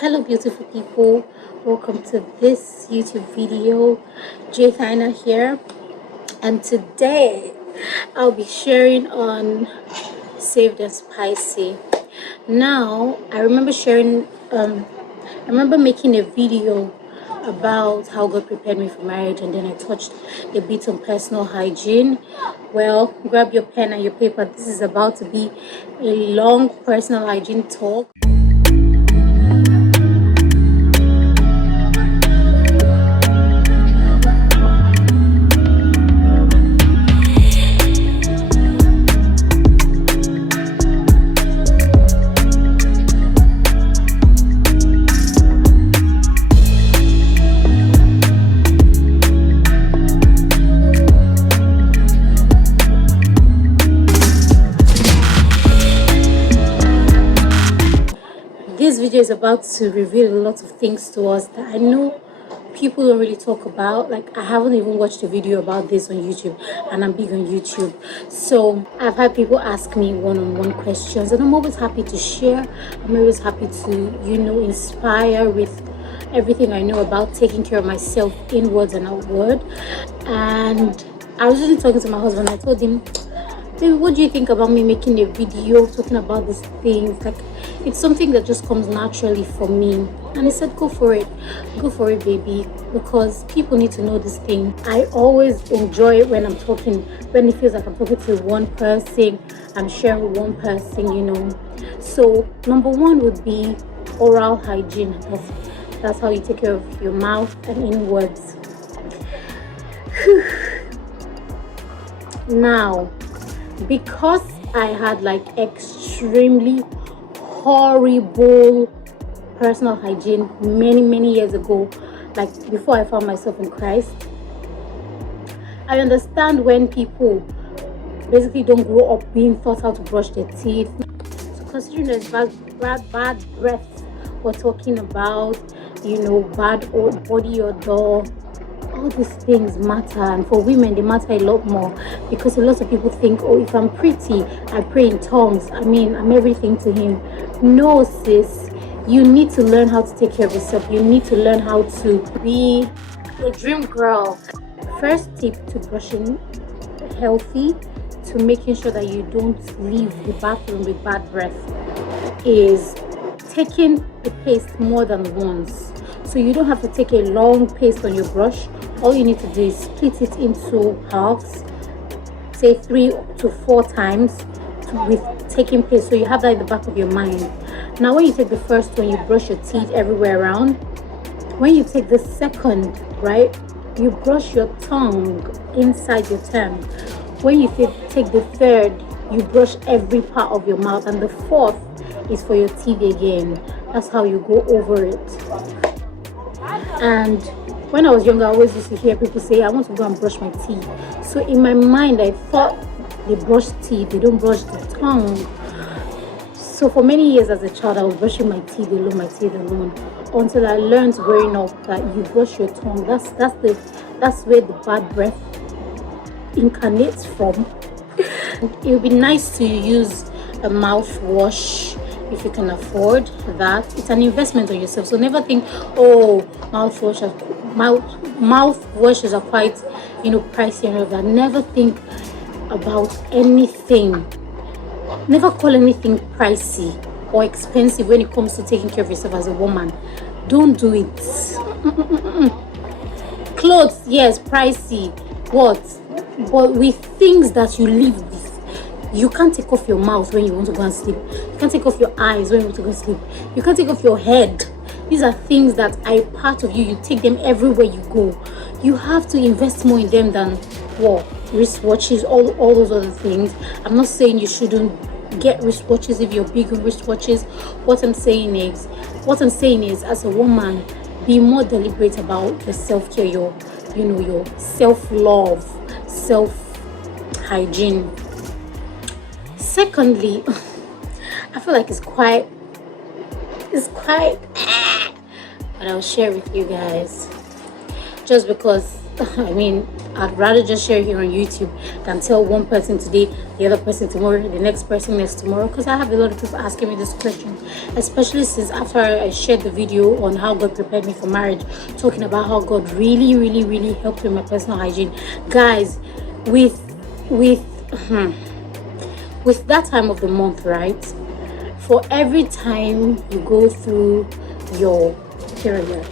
Hello beautiful people, welcome to this YouTube video. Jthina here, and today I'll be sharing on saved and spicy. Now I remember making a video about how God prepared me for marriage, and then I touched a bit on personal hygiene. Well, grab your pen and your paper. This is about to be a long personal hygiene talk. This video is about to reveal a lot of things to us that I know people don't really talk about. Like, I haven't even watched a video about this on YouTube, and I'm big on YouTube. So I've had people ask me one-on-one questions, and I'm always happy to share. I'm always happy to, inspire with everything I know about taking care of myself inwards and outward. And I was just talking to my husband. I told him, baby, what do you think about me making a video talking about these things? Like, it's something that just comes naturally for me. And he said, go for it, baby, because people need to know this thing. I always enjoy it when when it feels like I'm talking to one person, I'm sharing with one person. So number one would be oral hygiene. That's how you take care of your mouth and inwards. Now, because I had like extremely horrible personal hygiene many years ago, like before I found myself in Christ, I understand when people basically don't grow up being taught how to brush their teeth. So considering there's bad breath we're talking about, bad body odor, all these things matter, and for women they matter a lot more, because a lot of people think, oh, if I'm pretty, I pray in tongues, I'm everything to him. No, sis, you need to learn how to take care of yourself. You need to learn how to be a dream girl. First tip to brushing healthy, to making sure that you don't leave the bathroom with bad breath, is taking the paste more than once. So you don't have to take a long paste on your brush. All you need to do is split it into halves, say 3 to 4 times with taking paste, so you have that in the back of your mind. Now when you take the first one, you brush your teeth everywhere around. When you take the second, right, you brush your tongue inside your tongue. When you take the third, you brush every part of your mouth, and the fourth is for your teeth again. That's how you go over it. And when I was younger, I always used to hear people say, I want to go and brush my teeth. So in my mind, I thought they brush teeth, they don't brush the tongue. So for many years as a child, I was brushing my teeth alone, until I learned growing up that you brush your tongue. That's where the bad breath incarnates from. It would be nice to use a mouthwash if you can afford that. It's an investment on yourself. So never think, oh, mouthwashes are quite, pricey and all of that. Never think about anything. Never call anything pricey or expensive when it comes to taking care of yourself as a woman. Don't do it. Clothes, yes, pricey. What? But with things that you live with. You can't take off your mouth when you want to go and sleep. You can't take off your eyes when you want to go and sleep. You can't take off your head. These are things that are part of you. You take them everywhere you go. You have to invest more in them than wristwatches, all those other things. I'm not saying you shouldn't get wristwatches if you're big on wristwatches. What I'm saying is, as a woman, be more deliberate about your self-care, your self-love, self-hygiene. Secondly, I feel like it's quite, but I'll share with you guys, just because I mean, I'd rather just share here on YouTube than tell one person today, the other person tomorrow, the next person next tomorrow. Because I have a lot of people asking me this question, especially since after I shared the video on how God prepared me for marriage, talking about how God really, really, really helped with my personal hygiene. Guys, with that time of the month, right? For every time you go through your period,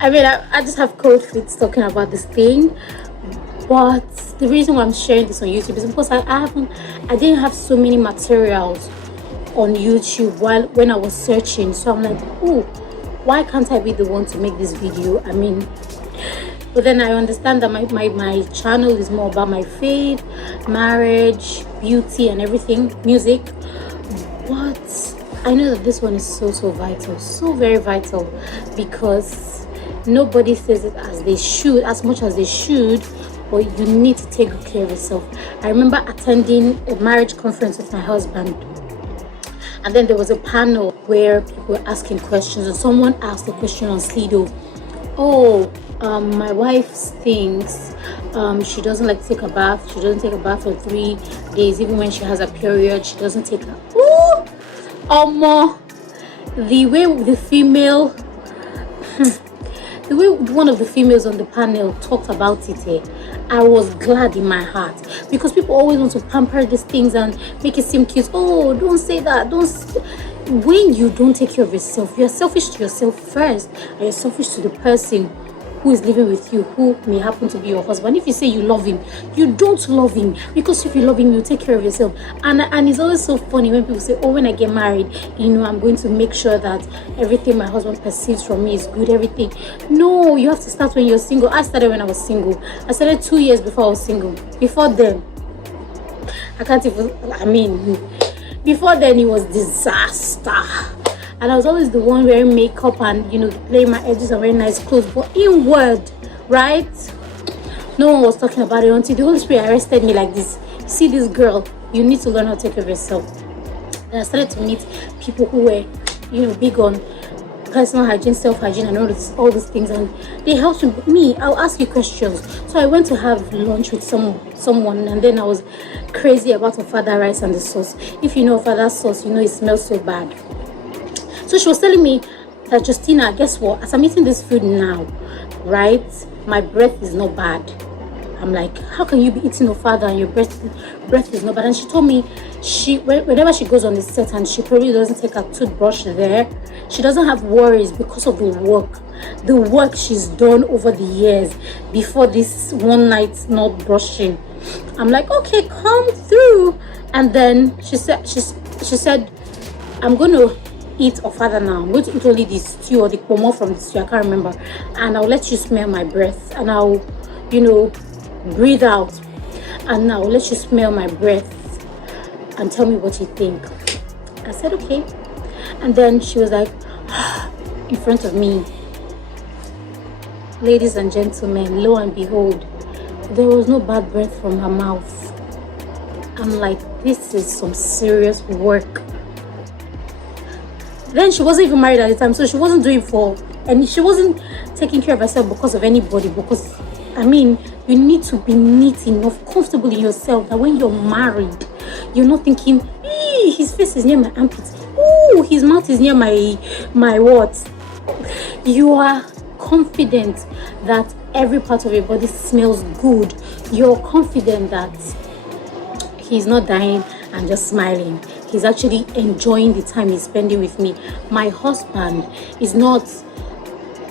I mean, I just have cold feet talking about this thing, but the reason why I'm sharing this on YouTube is because I didn't have so many materials on YouTube when I was searching. So I'm like, oh, why can't I be the one to make this video? I mean, but then I understand that my channel is more about my faith, marriage, beauty, and everything, music. But I know that this one is so vital, so very vital, because nobody says it as much as they should, but you need to take good care of yourself. I remember attending a marriage conference with my husband, and then there was a panel where people were asking questions, and someone asked a question on Slido. Oh, my wife thinks she doesn't like to take a bath. She doesn't take a bath for 3 days. Even when she has a period, she doesn't take a... Ooh! The way the female... the way one of the females on the panel talked about it, I was glad in my heart, because people always want to pamper these things and make it seem cute. Oh, don't say that. When you don't take care of yourself, you're selfish to yourself first, and you're selfish to the person who is living with you, who may happen to be your husband. If you say you love him, you don't love him, because if you love him, you take care of yourself. And it's always so funny when people say, oh, when I get married, I'm going to make sure that everything my husband perceives from me is good, everything. No, you have to start when you're single. I started when I was single. I started 2 years before I was single. Before then, before then it was disaster. And I was always the one wearing makeup and, playing my edges and wearing nice clothes. But inward, right? No one was talking about it until the Holy Spirit arrested me like this. See this girl, you need to learn how to take care of yourself. And I started to meet people who were, big on personal hygiene, self-hygiene, and all these things. And they helped me. I'll ask you questions. So I went to have lunch with someone, and then I was crazy about Ofada rice and the sauce. If you know Ofada sauce, it smells so bad. So she was telling me that, Justina, guess what? As I'm eating this food now, right, my breath is not bad. I'm like, how can you be eating Ofada and your breath is not bad? And she told me whenever she goes on the set and she probably doesn't take her toothbrush there, she doesn't have worries because of the work she's done over the years before this one night not brushing. I'm like, okay, come through. And then she said, I'm going to eat Ofada now. I'm going to eat only the stew or the pomo from the stew, I can't remember, and I'll let you smell my breath, and I'll breathe out, and I'll let you smell my breath and tell me what you think. I said okay. And then she was like, in front of me, ladies and gentlemen, lo and behold, there was no bad breath from her mouth. I'm like, this is some serious work. Then she wasn't even married at the time, so she wasn't she wasn't taking care of herself because of anybody. Because you need to be neat enough, comfortable in yourself, that when you're married, you're not thinking, his face is near my armpits, his mouth is near my what. You are confident that every part of your body smells good. You're confident that he's not dying and just smiling. He's actually enjoying the time he's spending with me. My husband is not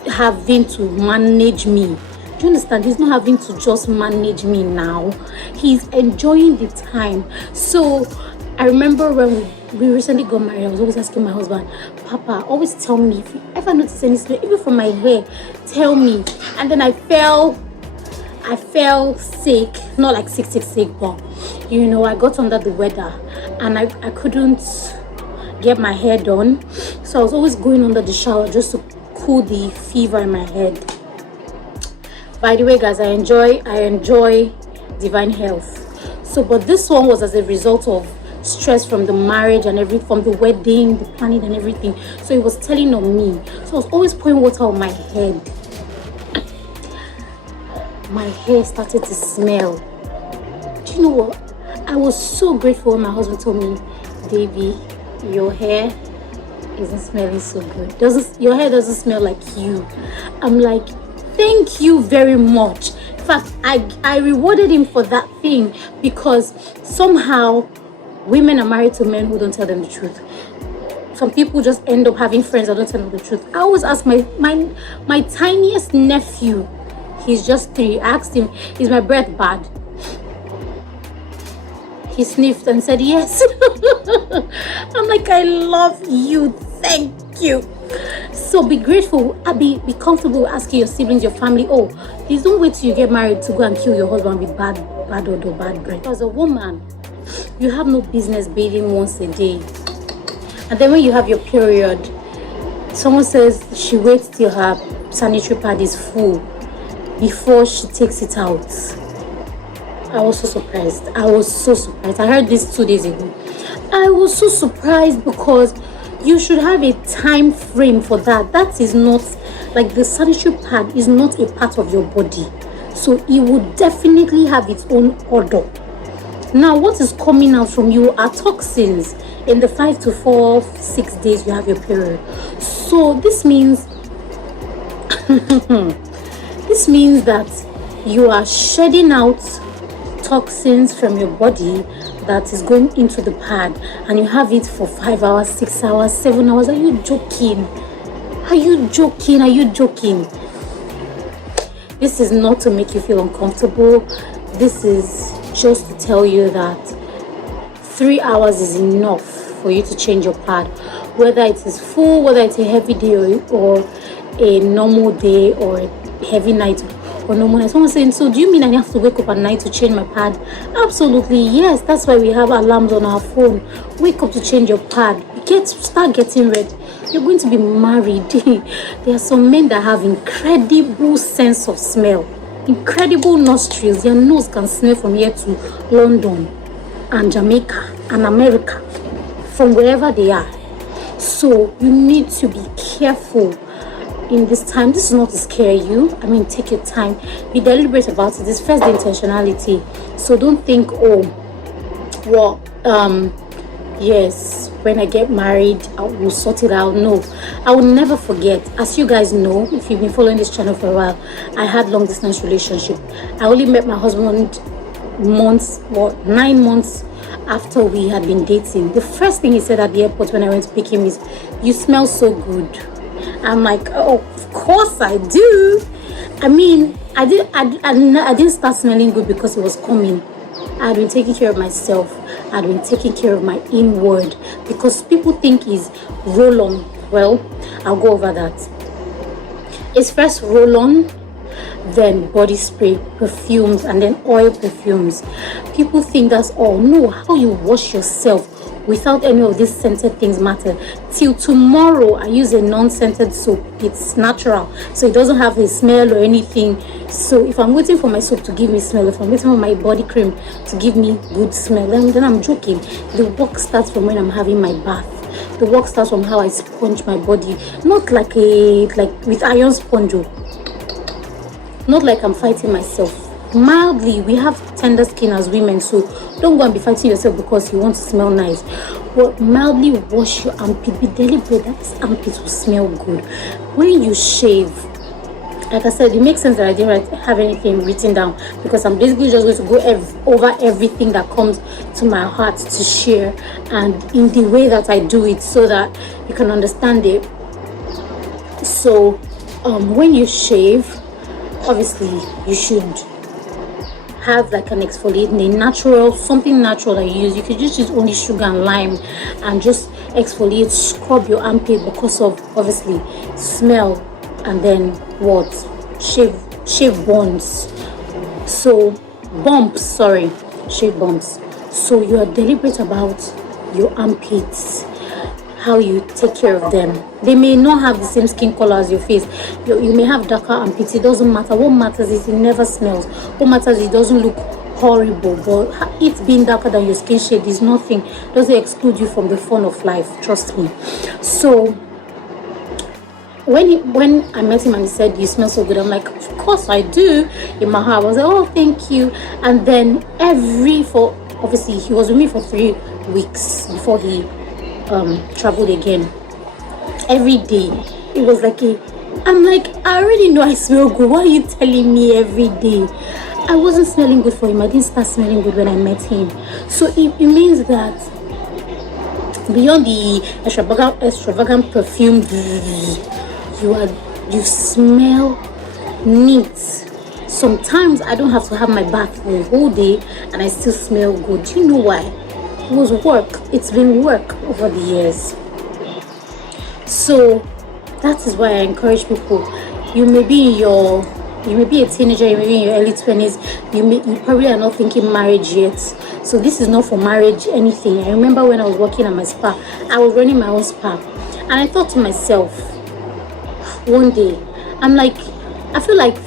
having to manage me. Do you understand? He's not having to just manage me now. He's enjoying the time. So I remember when we recently got married, I was always asking my husband, Papa, always tell me if you ever notice any smell, even from my hair, tell me. And then I fell sick, not like sick, but I got under the weather and I couldn't get my hair done. So I was always going under the shower just to cool the fever in my head. By the way, guys, I enjoy divine health. So, but this one was as a result of stress from the marriage and from the wedding, the planning and everything. So it was telling on me. So I was always pouring water on my head. my hair started to smell. Do you know what? I was so grateful when my husband told me, baby, your hair isn't smelling so good. Your hair doesn't smell like you. I'm like, thank you very much. In fact, I rewarded him for that thing, because somehow women are married to men who don't tell them the truth. Some people just end up having friends that don't tell them the truth. I always ask my tiniest nephew, he's just 3, I asked him, is my breath bad? He sniffed and said yes. I'm like, I love you, thank you. So be grateful, be comfortable asking your siblings, your family, oh, please don't wait till you get married to go and kill your husband with bad odor, bad breath. As a woman, you have no business bathing once a day. And then when you have your period, someone says she waits till her sanitary pad is full before she takes it out. I was so surprised. I heard this 2 days ago. I was so surprised, because you should have a time frame for that. That is not, like, the sanitary pad is not a part of your body. So it would definitely have its own odor. Now, what is coming out from you are toxins in the 5 to 4, 6 days you have your period. So this means that you are shedding out toxins from your body that is going into the pad, and you have it for 5 hours, 6 hours, 7 hours. Are you joking? This is not to make you feel uncomfortable. This is just to tell you that 3 hours is enough for you to change your pad, whether it is full, whether it's a heavy day or a normal day, or a heavy night or normal night. Someone saying, so do you mean I have to wake up at night to change my pad? Absolutely, yes. That's why we have alarms on our phone. Wake up to change your pad. Start getting ready. You're going to be married. There are some men that have incredible sense of smell, incredible nostrils. Their nose can smell from here to London and Jamaica and America, from wherever they are. So you need to be careful in this time. This is not to scare you. I mean, take your time, be deliberate about it. This first, the intentionality. So don't think, oh, well, yes, when I get married I will sort it out. No, I will never forget. As you guys know, if you've been following this channel for a while, I had long distance relationship. I only met my husband 9 months after we had been dating. The first thing he said at the airport when I went to pick him is, you smell so good. I'm like, oh, of course I do. I mean, I didn't start smelling good because it was coming. I had been taking care of myself. I had been taking care of my inward, because people think is roll on. Well, I'll go over that. It's first roll on, then body spray, perfumes, and then oil perfumes. People think that's all. No, how you wash yourself without any of these scented things matter. Till tomorrow, I use a non-scented soap. It's natural, so it doesn't have a smell or anything. So if I'm waiting for my soap to give me smell, if I'm waiting for my body cream to give me good smell, then I'm joking. The work starts from when I'm having my bath. The work starts from how I sponge my body, not like with iron sponge. Not like I'm fighting myself. Mildly, we have tender skin as women, so don't go and be fighting yourself because you want to smell nice. But mildly wash your armpit. Be deliberate that this armpit will smell good. When you shave, like I said, it makes sense that I didn't have anything written down, because I'm basically just going to go over everything that comes to my heart to share, and in the way that I do it, so that you can understand it. So when you shave, obviously you should have like an exfoliating, something natural that you use. You could just use only sugar and lime and just exfoliate, scrub your armpit, because of obviously smell, and then what, shave bonds, so shave bumps. So you are deliberate about your armpits, how you take care of them. They may not have the same skin color as your face. You may have darker armpits. It doesn't matter. What matters is it never smells. What matters is it doesn't look horrible. But it being darker than your skin shade is nothing. Doesn't exclude you from the fun of life. Trust me. So when I met him and he said, "You smell so good," I'm like, "Of course I do." In my heart, I was like, "Oh, thank you." And then obviously he was with me for 3 weeks before he traveled again. Every day it was like I'm like, I already know I smell good. Why are you telling me every day? I wasn't smelling good for him. I didn't start smelling good when I met him. So it means that beyond the extravagant perfume, you smell neat. Sometimes I don't have to have my bath for a whole day and I still smell good. Do you know why? It was work. It's been work over the years. So that is why I encourage people. You may be a teenager, you may be in your early 20s, you probably are not thinking marriage yet. So this is not for marriage anything. I remember when I was working at my spa, I was running my own spa, and I thought to myself one day, I feel like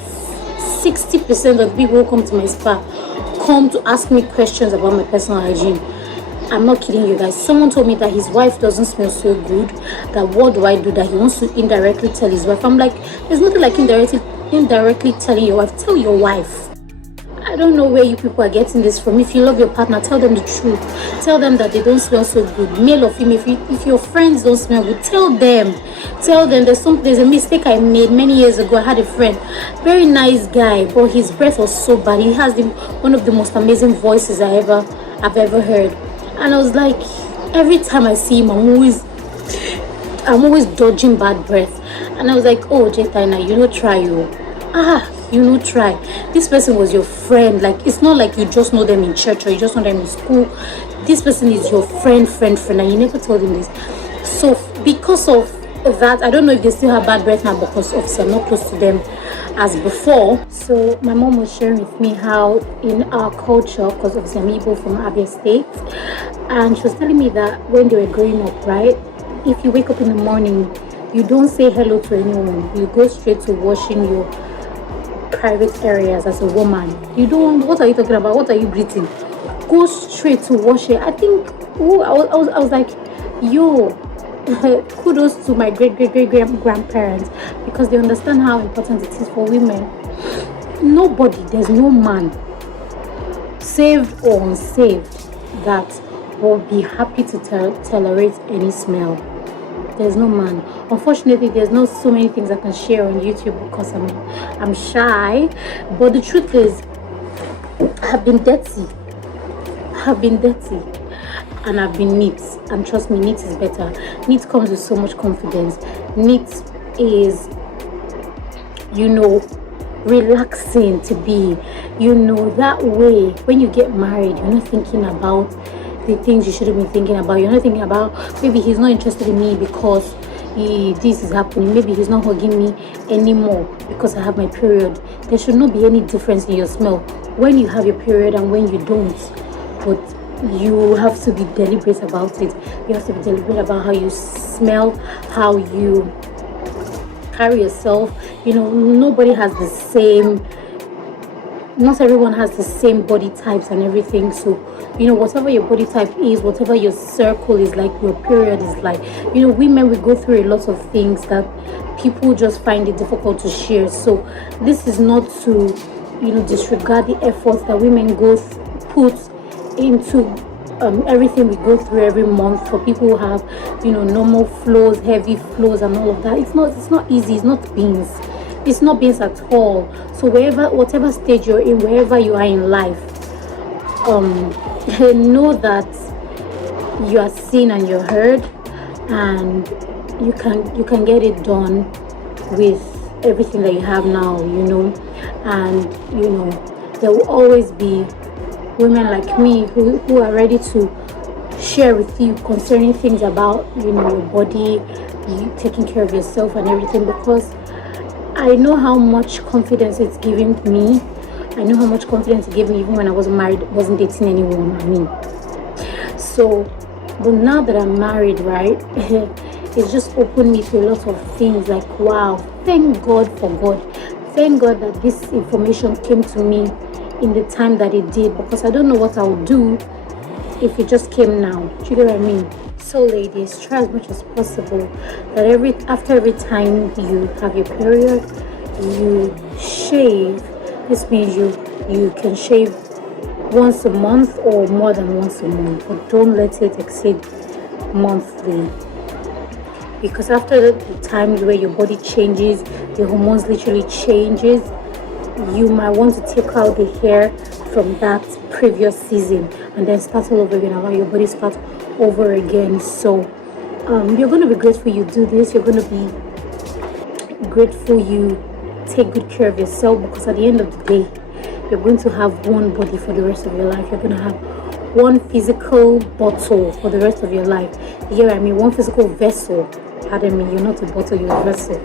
60% of people who come to my spa come to ask me questions about my personal hygiene. I'm not kidding you guys. Someone told me that his wife doesn't smell so good, that what do I do, that he wants to indirectly tell his wife. I'm like, there's nothing like indirectly telling your wife. Tell your wife. I don't know where you people are getting this from. If you love your partner, tell them the truth. Tell them that they don't smell so good, male or female. If your friends don't smell good, tell them there's a mistake I made many years ago. I had a friend, very nice guy, but his breath was so bad. He has one of the most amazing voices I've ever heard. And I was like, every time I see him, I'm always dodging bad breath. And I was like, oh, Jetaina, try you. Try. This person was your friend. Like, it's not like you just know them in church or you just know them in school. This person is your friend, and you never told him this. So because of that, I don't know if they still have bad breath now, because obviously I'm not close to them as before. So my mom was sharing with me how in our culture, because obviously I'm Igbo from Abia State, and she was telling me that when they were growing up, right, if you wake up in the morning, you don't say hello to anyone. You go straight to washing your private areas as a woman. You don't. What are you talking about? What are you greeting? Go straight to wash it. I think. Oh, I was like, yo. Kudos to my great grandparents, because they understand how important it is for women. There's no man, saved or unsaved, that will be happy to tolerate any smell. There's no man. Unfortunately, there's not so many things I can share on YouTube because I'm shy. But the truth is, I've been dirty. And I've been neat, and trust me, neat is better. Neat comes with so much confidence. Neat is, relaxing to be. That way, when you get married, you're not thinking about the things you shouldn't be thinking about. You're not thinking about, maybe he's not interested in me because this is happening. Maybe he's not hugging me anymore because I have my period. There should not be any difference in your smell when you have your period and when you don't. But you have to be deliberate about it. You have to be deliberate about how you smell, how you carry yourself. Nobody has the same, not everyone has the same body types and everything. So whatever your body type is, whatever your circle is like, your period is like, women, we go through a lot of things that people just find it difficult to share. So this is not to disregard the efforts that women put into everything we go through every month. For people who have normal flows, heavy flows, and all of that, it's not easy. It's not beans at all. So whatever stage you're in, wherever you are in life, know that you are seen and you're heard, and you can get it done with everything that you have now. And there will always be women like me who are ready to share with you concerning things about your body, you taking care of yourself and everything, because I know how much confidence it's giving me. I know how much confidence it gave me even when I wasn't married, wasn't dating anyone. So, but now that I'm married, right, it's just opened me to a lot of things. Like, wow, thank God for God. Thank God that this information came to me in the time that it did, because I don't know what I would do if it just came now. Do you get what I mean? So ladies, try as much as possible that after every time you have your period, you shave. This means you can shave once a month or more than once a month, but don't let it exceed monthly, because after the times where your body changes, the hormones literally changes, you might want to take out the hair from that previous season and then start all over again, allow your body start over again. So you're going to be grateful you do this. You're going to be grateful you take good care of yourself, because at the end of the day, you're going to have one body for the rest of your life. You're going to have one physical bottle for the rest of your life. You get what I mean? One physical vessel. Pardon me, you're not a bottle, you're a vessel.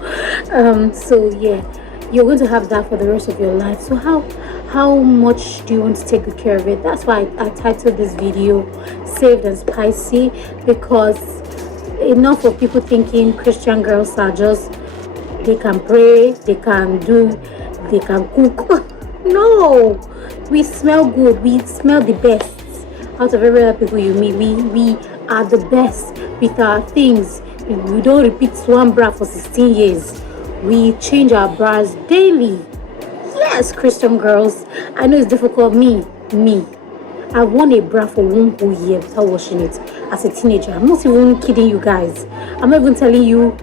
So yeah, you're going to have that for the rest of your life. So how much do you want to take good care of it? That's why I titled this video Saved and Spicy, because enough of people thinking Christian girls are just, they can pray, they can cook. No, we smell good, we smell the best out of every other people you meet. We are the best with our things. We don't repeat one bra for 16 years. We change our bras daily. Yes, Christian girls, I know it's difficult. Me, I wore a bra for 1 whole year without washing it as a teenager. I'm not even kidding you guys. I'm not even telling you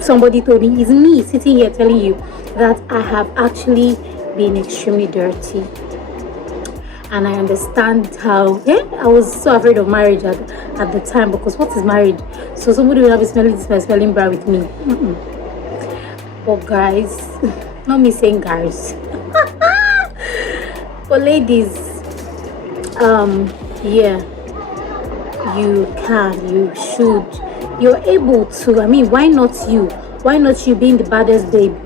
somebody told me. It's me sitting here telling you that I have actually been extremely dirty. And I understand how, I was so afraid of marriage at the time, because what is marriage? So somebody will have a smelling bra with me. But guys, not me saying guys. But ladies, yeah, you can, you should, you're able to. I mean, why not you? Why not you being the baddest babe?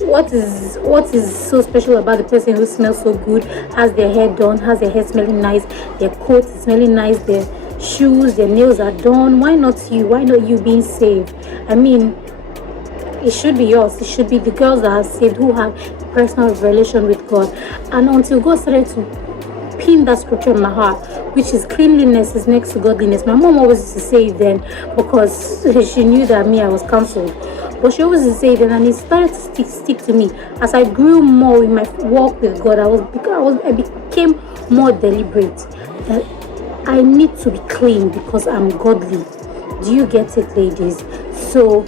What is so special about the person who smells so good, has their hair done, has their hair smelling nice, their coat is smelling nice, their shoes, their nails are done? Why not you? Why not you being saved? I mean, it should be yours. It should be the girls that are saved, who have personal relation with God. And until God started to pin that scripture in my heart, which is cleanliness is next to godliness. My mom always used to say it then, because she knew that I was cancelled. But she always used to say it then, and it started to stick to me. As I grew more in my walk with God, I became more deliberate that I need to be clean because I'm godly. Do you get it, ladies? So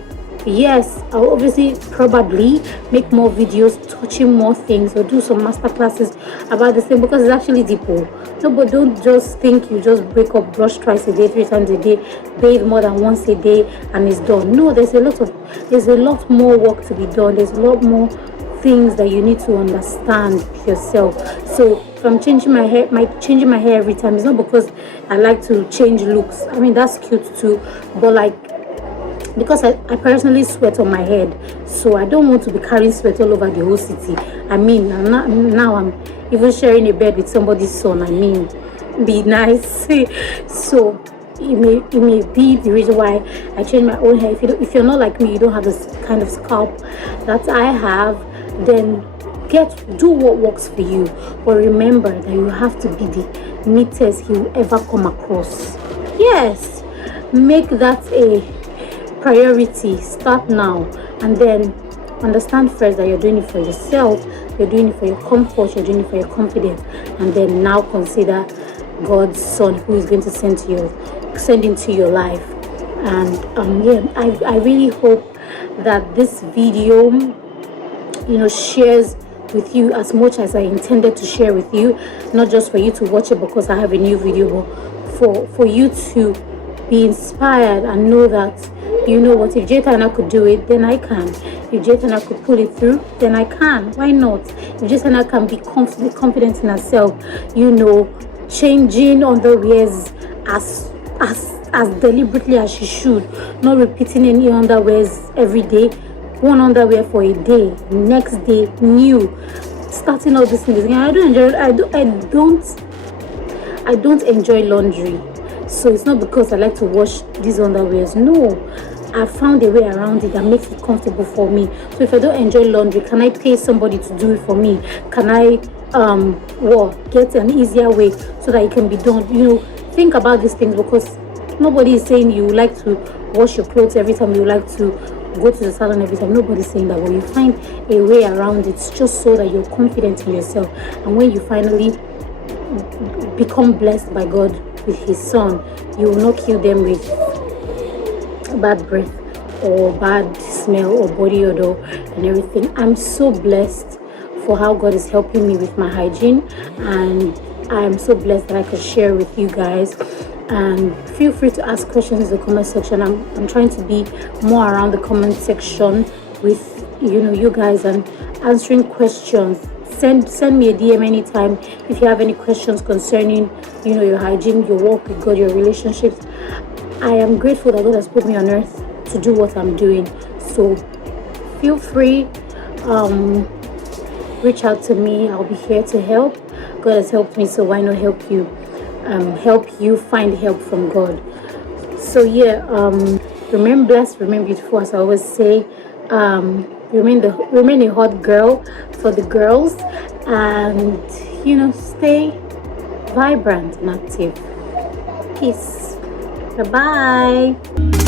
yes, I'll obviously probably make more videos touching more things, or do some master classes about this thing, because it's actually deeper. No, but don't just think you just wake up, brush twice a day, 3 times a day, bathe more than once a day, and it's done. No, there's a lot more work to be done. There's a lot more things that you need to understand yourself. So from changing my hair every time, it's not because I like to change looks. I mean, that's cute too, but because I personally sweat on my head, so I don't want to be carrying sweat all over the whole city. I mean, now I'm even sharing a bed with somebody's son. I mean, be nice. So it may be the reason why I change my own hair. If you're not like me, you don't have this kind of scalp that I have, then do what works for you. But remember that you have to be the neatest you ever come across. Yes, make that a priority. Start now, and then understand first that you're doing it for yourself, you're doing it for your comfort, you're doing it for your confidence, and then now consider God's son who is going to send into your life. And I really hope that this video shares with you as much as I intended to share with you, not just for you to watch it because I have a new video, but for you to be inspired and know that, you know what, if Jaytana could do it, then I can. If Jaytana could pull it through, then I can. Why not? If Jaytana can be confident in herself, changing underwears as deliberately as she should, not repeating any underwears every day, one underwear for a day, next day new, starting all these things. I don't enjoy laundry. So it's not because I like to wash these underwears. No, I found a way around it that makes it comfortable for me. So if I don't enjoy laundry, can I pay somebody to do it for me? Can I get an easier way so that it can be done? Think about these things, because Nobody is saying you like to wash your clothes every time, you like to go to the salon every time. Nobody's saying that, but you find a way around it just so that you're confident in yourself. And when you finally become blessed by God with his son, you will not kill them with bad breath or bad smell or body odor and everything. I'm so blessed for how God is helping me with my hygiene, and I'm so blessed that I could share with you guys. And feel free to ask questions in the comment section. I'm trying to be more around the comment section with you guys and answering questions. Send me a DM anytime if you have any questions concerning your hygiene, your walk with God, your relationships. I am grateful that God has put me on earth to do what I'm doing. So feel free, reach out to me. I'll be here to help. God has helped me, so why not help you? Help you find help from God. So yeah, remain blessed, remain beautiful, as I always say. Remain a hot girl for the girls, and stay vibrant and active. Peace. Bye bye.